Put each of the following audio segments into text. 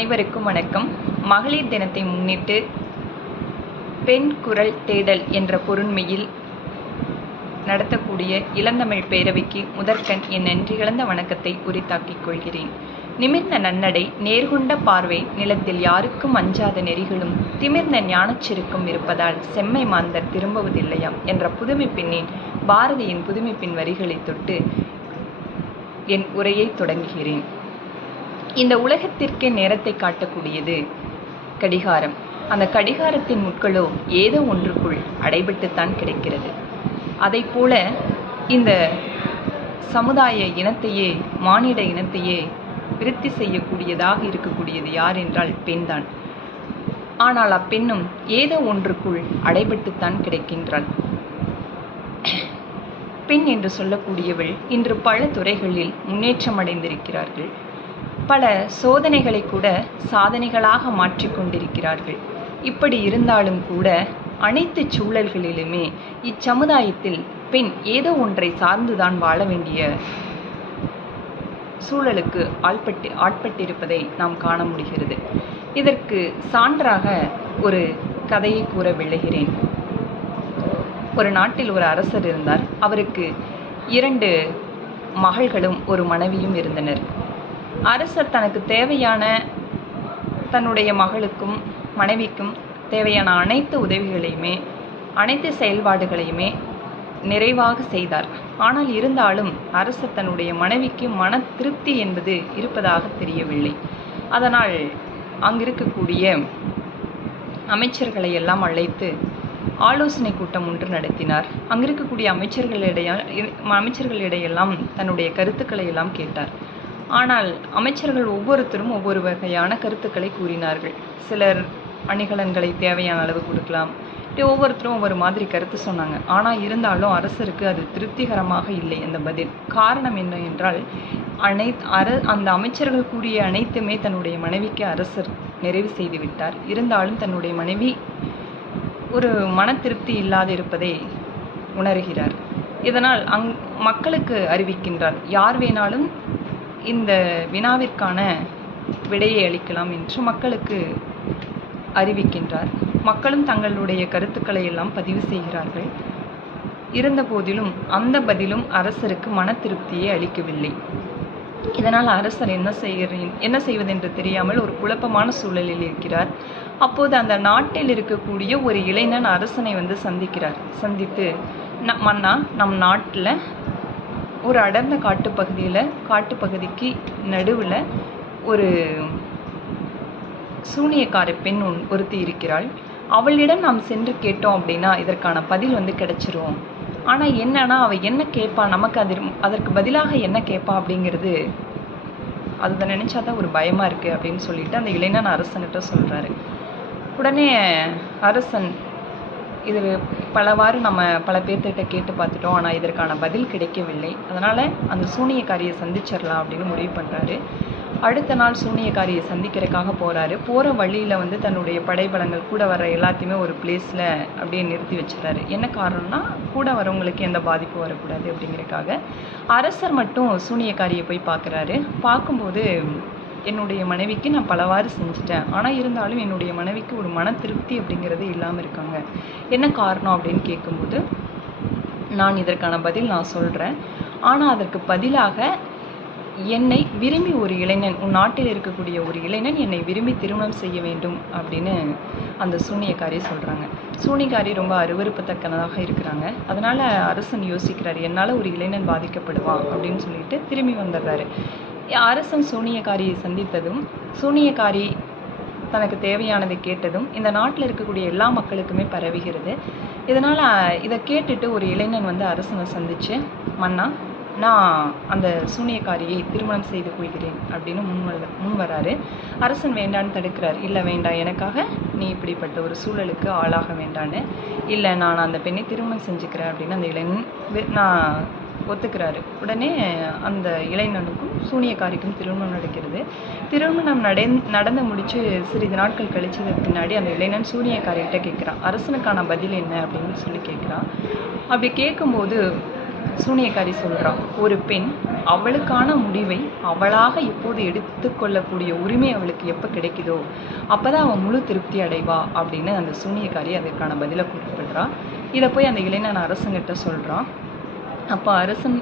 அனைவருக்கும் வணக்கம். மகளிர் தினத்தை முன்னிட்டு பெண் குரல் தேடல் என்ற பொருண்மையில் நடத்தக்கூடிய இளந்தமிழ் பேரவைக்கு முதற்கண் என் நன்றி கலந்த வணக்கத்தை உரித்தாக்கிக் கொள்கிறேன். நிமிர்ந்த நன்னடை நேர்கொண்ட பார்வை நிலத்தில் யாருக்கும் அஞ்சாத நெறிகளும் திமிர்ந்த ஞானச்சிருக்கும் இருப்பதால் செம்மை மாந்தர் திரும்புவதில்லையாம் என்ற புதுமை பின்னின் பாரதியின் புதுமை பின் வரிகளை தொட்டு என் உரையை தொடங்குகிறேன். இந்த உலகத்திற்கே நேரத்தை காட்டக்கூடியது கடிகாரம். அந்த கடிகாரத்தின் முட்களோ ஏதோ ஒன்றுக்குள் அடைபட்டுத்தான் கிடைக்கிறது. அதை போல இந்த சமுதாய இனத்தையே மானிட இனத்தையே விருத்தி செய்யக்கூடியதாக இருக்கக்கூடியது யார் என்றால் பெண்தான் ஆனால் அப்பெண்ணும் ஏதோ ஒன்றுக்குள் அடைபட்டுத்தான் கிடைக்கின்றாள். பெண் என்று சொல்லக்கூடியவள் இன்று பல துறைகளில் முன்னேற்றம் அடைந்திருக்கிறார்கள். பல சோதனைகளை கூட சாதனைகளாக மாற்றிக்கொண்டிருக்கிறார்கள் இப்படி இருந்தாலும் கூட அனைத்து சூழல்களிலுமே இச்சமுதாயத்தில் பெண் ஏதோ ஒன்றை சார்ந்துதான் வாழ வேண்டிய சூழலுக்கு ஆள்பட்டு ஆட்பட்டிருப்பதை நாம் காண முடிகிறது. இதற்கு சான்றாக ஒரு கதையை கூற விளைகிறேன் ஒரு நாட்டில் ஒரு அரசர் இருந்தார். அவருக்கு இரண்டு மகள்களும் ஒரு மனைவியும் இருந்தனர். அரசர் தனக்கு தேவையான தன்னுடைய மகளுக்கும் மனைவிக்கும் தேவையான அனைத்து உதவிகளையுமே அனைத்து செயல்பாடுகளையுமே நிறைவாக செய்தார். ஆனால் இருந்தாலும் அரசர் தன்னுடைய மனைவிக்கு மன திருப்தி என்பது இருப்பதாக தெரியவில்லை. அதனால் அங்கிருக்கக்கூடிய அமைச்சர்களை எல்லாம் அழைத்து ஆலோசனை கூட்டம் ஒன்று நடத்தினார். அங்கிருக்கக்கூடிய அமைச்சர்களிடைய அமைச்சர்களிடையெல்லாம் தன்னுடைய கருத்துக்களை எல்லாம் கேட்டார். ஆனால் அமைச்சர்கள் ஒவ்வொருத்தரும் ஒவ்வொரு வகையான கருத்துக்களை கூறினார்கள். சிலர் அணிகலன்களை தேவையான அளவு கொடுக்கலாம். இப்படி ஒவ்வொருத்தரும் ஒவ்வொரு மாதிரி கருத்து சொன்னாங்க. ஆனால் இருந்தாலும் அரசருக்கு அது திருப்திகரமாக இல்லை அந்த பதில். காரணம் என்ன என்றால் அனை அர அந்த அமைச்சர்கள் கூறிய அனைத்துமே தன்னுடைய மனைவிக்கு அரசர் நிறைவு செய்து விட்டார் இருந்தாலும் தன்னுடைய மனைவி ஒரு மன திருப்தி இல்லாது இருப்பதை உணர்கிறார். இதனால் அங் மக்களுக்கு அறிவிக்கின்றார். யார் வேணாலும் இந்த வினாவிற்கான விடையை அளிக்கலாம் என்று மக்களுக்கு அறிவிக்கின்றார். மக்களும் தங்களுடைய கருத்துக்களை எல்லாம் பதிவு செய்கிறார்கள். இருந்த போதிலும் அந்த பதிலும் அரசருக்கு மன திருப்தியை அளிக்கவில்லை. இதனால் அரசர் என்ன செய்கிறேன் என்ன செய்வதென்று தெரியாமல் ஒரு குழப்பமான சூழலில் இருக்கிறார். அப்போது அந்த நாட்டில் இருக்கக்கூடிய ஒரு இளைஞன் அரசனை வந்து சந்திக்கிறார். சந்தித்து ந மன்னா நம் நாட்டில் ஒரு அடர்ந்த காட்டுப்பகுதியில் காட்டுப்பகுதிக்கு நடுவில் ஒரு சூனியக்கார பெண் ஒன் ஒருத்தி இருக்கிறாள். அவளிடம் நாம் சென்று கேட்டோம் அப்படின்னா இதற்கான பதில் வந்து கிடைச்சிரும். ஆனால் என்னன்னா அவள் என்ன கேட்பா நமக்கு அது அதற்கு பதிலாக என்ன கேட்பா அப்படிங்கிறது அதை நினச்சா தான் ஒரு பயமாக இருக்குது அப்படின்னு சொல்லிட்டு அந்த இளைஞன் அரசன்கிட்ட சொல்கிறாரு உடனே அரசன் இது பலவாறு நம்ம பல பேர்த்திட்ட கேட்டு பார்த்துட்டோம். ஆனால் இதற்கான பதில் கிடைக்கவில்லை. அதனால் அந்த சூனியக்காரியை சந்திச்சிடலாம் அப்படின்னு முடிவு பண்ணுறாரு அடுத்த நாள் சூனியக்காரியை சந்திக்கிறதுக்காக போகிறாரு போகிற வழியில் வந்து தன்னுடைய படைபலங்கள் கூட வர எல்லாத்தையுமே ஒரு பிளேஸில் அப்படியே நிறுத்தி வச்சுறாரு என்ன காரணம்னா கூட வரவங்களுக்கு எந்த பாதிப்பும் வரக்கூடாது அப்படிங்கிறதுக்காக அரசர் மட்டும் சூனியக்காரியை போய் பார்க்குறாரு. பார்க்கும்போது என்னுடைய மனைவிக்கு நான் பலவாறு செஞ்சுட்டேன். ஆனால் இருந்தாலும் என்னுடைய மனைவிக்கு ஒரு மன திருப்தி அப்படிங்கிறது இல்லாமல் இருக்காங்க. என்ன காரணம் அப்படின்னு கேட்கும்போது நான் இதற்கான பதில் நான் சொல்கிறேன் ஆனால் அதற்கு பதிலாக என்னை விரும்பி ஒரு இளைஞன் உன் நாட்டில் இருக்கக்கூடிய ஒரு இளைஞன் என்னை விரும்பி திருமணம் செய்ய வேண்டும் அப்படின்னு அந்த சூனியக்காரி சொல்கிறாங்க சூனியக்காரி ரொம்ப அருவறுப்பத்தக்கனதாக இருக்கிறாங்க. அதனால் அரசன் யோசிக்கிறார் என்னால் ஒரு இளைஞன் பாதிக்கப்படுவான் அப்படின்னு சொல்லிட்டு திரும்பி வந்துடுறாரு. அரசன் சூனியக்காரியை சந்தித்ததும் சூனியக்காரி தனக்கு தேவையானதை கேட்டதும் இந்த நாட்டில் இருக்கக்கூடிய எல்லா மக்களுக்குமே பரவுகிறது. இதனால் இதை கேட்டுட்டு ஒரு இளைஞன் வந்து அரசனை சந்தித்து மன்னா நான் அந்த சூனியக்காரியை திருமணம் செய்து கொள்கிறேன் அப்படின்னு முன் வர முன் வராரு. அரசன் வேண்டான்னு தடுக்கிறார். இல்லை வேண்டாம். எனக்காக நீ இப்படிப்பட்ட ஒரு சூழலுக்கு ஆளாக வேண்டான்னு. இல்லை நான் அந்த பெண்ணை திருமணம் செஞ்சுக்கிறேன் அப்படின்னு அந்த இளைஞன் நான் ஒத்துக்கிறாரு. உடனே அந்த இளைஞனுக்கும் சூனியக்காரிக்கும் திருமணம் நடக்கிறது. திருமணம் நடை நடந்து முடிச்சு சிறிது நாட்கள் கழிச்சதுக்கு பின்னாடி அந்த இளைஞன் சூனியக்காரிகிட்ட கேட்குறான். அரசனுக்கான பதில் என்ன? அப்படின்னு சொல்லி கேட்குறான். அப்படி கேட்கும்போது சூனியக்காரி சொல்கிறான் ஒரு பெண் அவளுக்கான முடிவை அவளாக எப்போது எடுத்துக்கொள்ளக்கூடிய உரிமை அவளுக்கு எப்போ கிடைக்குதோ அப்பதான் அவன் முழு திருப்தி அடைவா அப்படின்னு அந்த சூனியக்காரி அதற்கான பதிலை குறிப்பிடுறான் இதை போய் அந்த இளைஞன் அரசங்கிட்ட சொல்கிறான் அப்போ அரசன்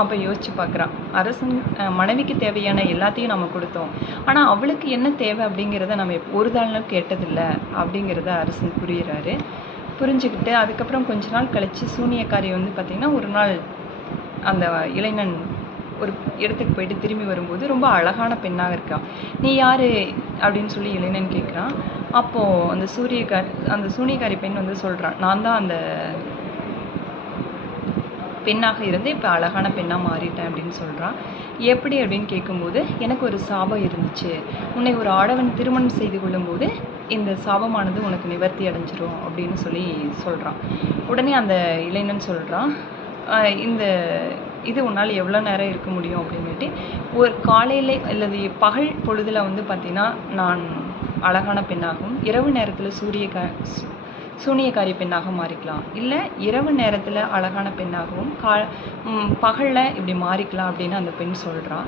அப்போ யோசிச்சு பார்க்குறான் அரசன் மனைவிக்கு தேவையான எல்லாத்தையும் நம்ம கொடுத்தோம். ஆனால் அவளுக்கு என்ன தேவை அப்படிங்கிறத நம்ம ஒரு தாளும் கேட்டதில்லை அப்படிங்கிறத அரசன் புரிகிறாரு புரிஞ்சுக்கிட்டு அதுக்கப்புறம் கொஞ்ச நாள் கழித்து சூனியக்காரி வந்து பார்த்திங்கன்னா ஒரு நாள் அந்த இளைஞன் ஒரு இடத்துக்கு போயிட்டு திரும்பி வரும்போது ரொம்ப அழகான பெண்ணாக இருக்கா. நீ யார்? அப்படின்னு சொல்லி இளைஞன் கேட்குறான் அப்போது அந்த சூரியக்காரி அந்த சூனியக்காரி பெண் வந்து சொல்கிறான் நான் தான் அந்த பெண்ணாக இருந்து இப்போ அழகான பெண்ணாக மாறிட்டேன் அப்படின்னு சொல்கிறான் எப்படி அப்படின்னு கேட்கும்போது எனக்கு ஒரு சாபம் இருந்துச்சு. உன்னை ஒரு ஆடவன் திருமணம் செய்து கொள்ளும்போது இந்த சாபமானது உனக்கு நிவர்த்தி அடைஞ்சிரும் அப்படின்னு சொல்லி சொல்கிறான் உடனே அந்த இளைஞன் சொல்கிறான் இந்த இது உன்னால் எவ்வளோ நேரம் இருக்க முடியும்? அப்படின்னுட்டு ஒரு காலையில் அல்லது பகல் பொழுதில் வந்து பார்த்திங்கன்னா நான் அழகான பெண்ணாகவும் இரவு நேரத்தில் சூரிய க சூனியக்காரி பெண்ணாக மாறிக்கலாம். இல்லை இரவு நேரத்தில் அழகான பெண்ணாகவும் கா பகலில் இப்படி மாறிக்கலாம் அப்படின்னு அந்த பெண் சொல்றா.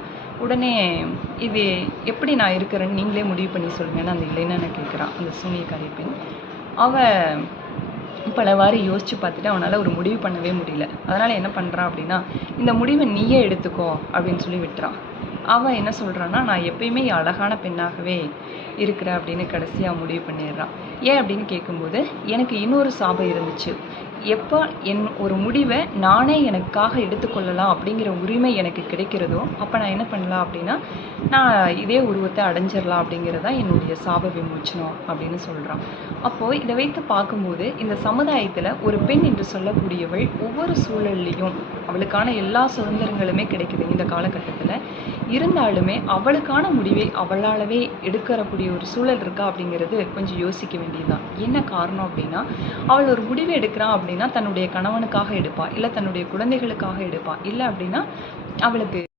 உடனே இது எப்படி நான் இருக்கிறேன்னு நீங்களே முடிவு பண்ணி சொல்லுங்கன்னு அந்த இளைஞனை கேட்குறான் அந்த சூனியக்காரி பெண். அவ பலவாறு யோசித்து பார்த்துட்டு அவனால் ஒரு முடிவு பண்ணவே முடியல. அதனால் என்ன பண்ணுறான் அப்படின்னா இந்த முடிவை நீயே எடுத்துக்கோ அப்படின்னு சொல்லி விட்டுறான் அவன் என்ன சொல்கிறான்னா நான் எப்பயுமே அழகான பெண்ணாகவே இருக்கிறேன் அப்படின்னு கடைசியாக முடிவு பண்ணிடுறான் ஏன் அப்படின்னு கேட்கும்போது எனக்கு இன்னொரு சாபம் இருந்துச்சு. எப்போ என் ஒரு முடிவை நானே எனக்காக எடுத்துக்கொள்ளலாம் அப்படிங்கிற உரிமை எனக்கு கிடைக்கிறதோ அப்போ நான் என்ன பண்ணலாம் அப்படின்னா நான் இதே உருவத்தை அடைஞ்சிடலாம் அப்படிங்கிறது தான் என்னுடைய சாப விமோச்சனம் அப்படின்னு சொல்கிறான் அப்போது இதை வைத்து பார்க்கும்போது இந்த சமுதாயத்தில் ஒரு பெண் என்று சொல்லக்கூடியவள் ஒவ்வொரு சூழல்லையும் அவளுக்கான எல்லா சுதந்திரங்களுமே கிடைக்குது இந்த காலகட்டத்தில். இருந்தாலுமே அவளுக்கான முடிவை அவளாலவே எடுக்கிறக்கூடிய ஒரு சூழல் இருக்கா அப்படிங்கிறது கொஞ்சம் யோசிக்க வேண்டியதுதான். என்ன காரணம் அப்படின்னா அவள் ஒரு முடிவை எடுக்கிறான் அப்படின்னு தன்னுடைய கணவனுக்காக எடுப்பா இல்லை தன்னுடைய குழந்தைகளுக்காக எடுப்பா இல்லை அப்படின்னா அவளுக்கு